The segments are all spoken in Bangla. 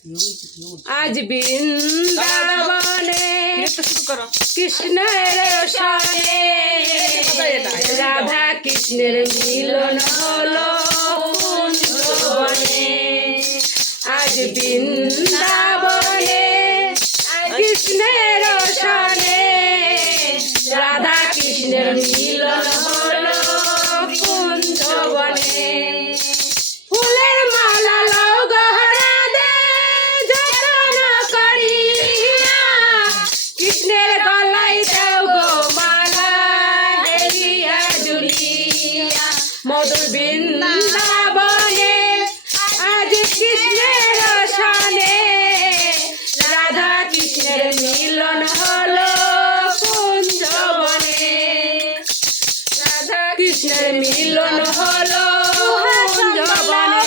আজ বৃন্দাবনে কৃষ্ণের সনে রাধা কৃষ্ণের মিলন হলো কুঞ্জবনে। আজ বৃন্দাবনে কৃষ্ণের সনে রাধা কৃষ্ণের মিলন হলো কুঞ্জবনে। ফুলের মালা লও গহনা দে যতন করিয়া কৃষ্ণের গলায় দেও গো মালা হেরিয়া জুলিয়া। মধুর বৃন্দাবনে আজ কৃষ্ণের সনে রাধা কৃষ্ণের মিলন হলো কুঞ্জবনে। রাধা কৃষ্ণের মিলন হলো কুঞ্জবনে।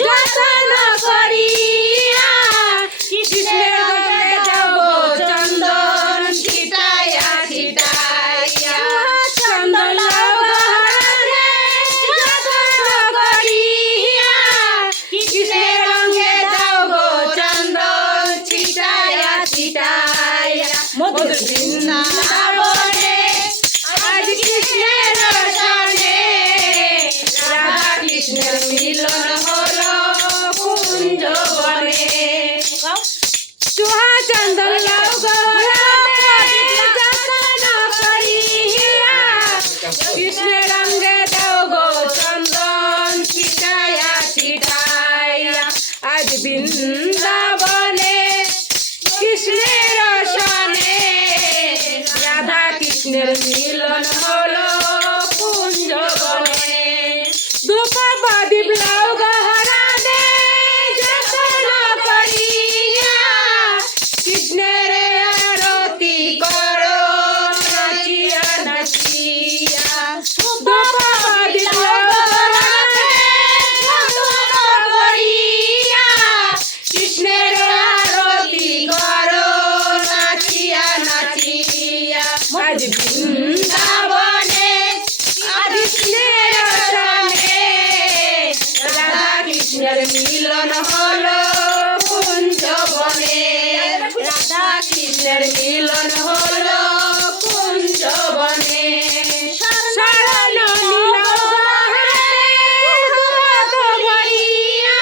যতন করিয়া কৃষ্ণের গলায় দেও গো চন্দন ছিটাইয়া ছিটাইয়া। চন্দন লও গহনা যতন করিয়া কৃষ্ণের রঙে দাও গো চন্দন ছিটাইয়া ছিটাইয়া। মধুর বৃন্দাবনে আজ কৃষ্ণের সনে রাধা কৃষ্ণের মিলন হলো কুঞ্জবনে। চুহা চন্দন লও গহনা যতন করিয়া কৃষ্ণের রঙে দাও গো চন্দন ছিটাইয়া ছিটাইয়া। আজ বৃন্দাবনে কৃষ্ণের সনে রাধা কৃষ্ণের মিলন হলো কুঞ্জবনে। ধূপ প্রদীপ লও গহনা দে যতন করিয়া কৃষ্ণের আরতি করো নাচিয়া নাচিয়া। ধূপ প্রদীপ লও গহনা দে যতন করিয়া কৃষ্ণের আরতি করো নাচিয়া নাচিয়া। আজ বৃন্দাবনে কৃষ্ণের সনে রাধা কৃষ্ণের মিলন হলো কুঞ্জবনে। রাধা কৃষ্ণের মিলন হলো কুঞ্জবনে। শরণ নীলও গহনে দুহাত ভরিয়া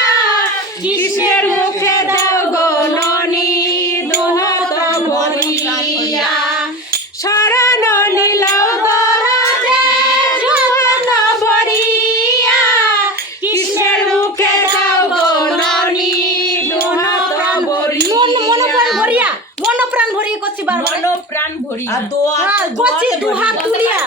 কৃষ্ণের মুখে দাও গো ননি দুহাত ভরিয়া। শরণ নীলও গহনে দুহাত ভরিয়া কৃষ্ণের মুখে দাও গো ননি দুহাত ভরিয়া। মন প্রাণ ভরিয়া করছি বারবার। মন প্রাণ ভরিয়া করছি দুহাত তুলিয়া।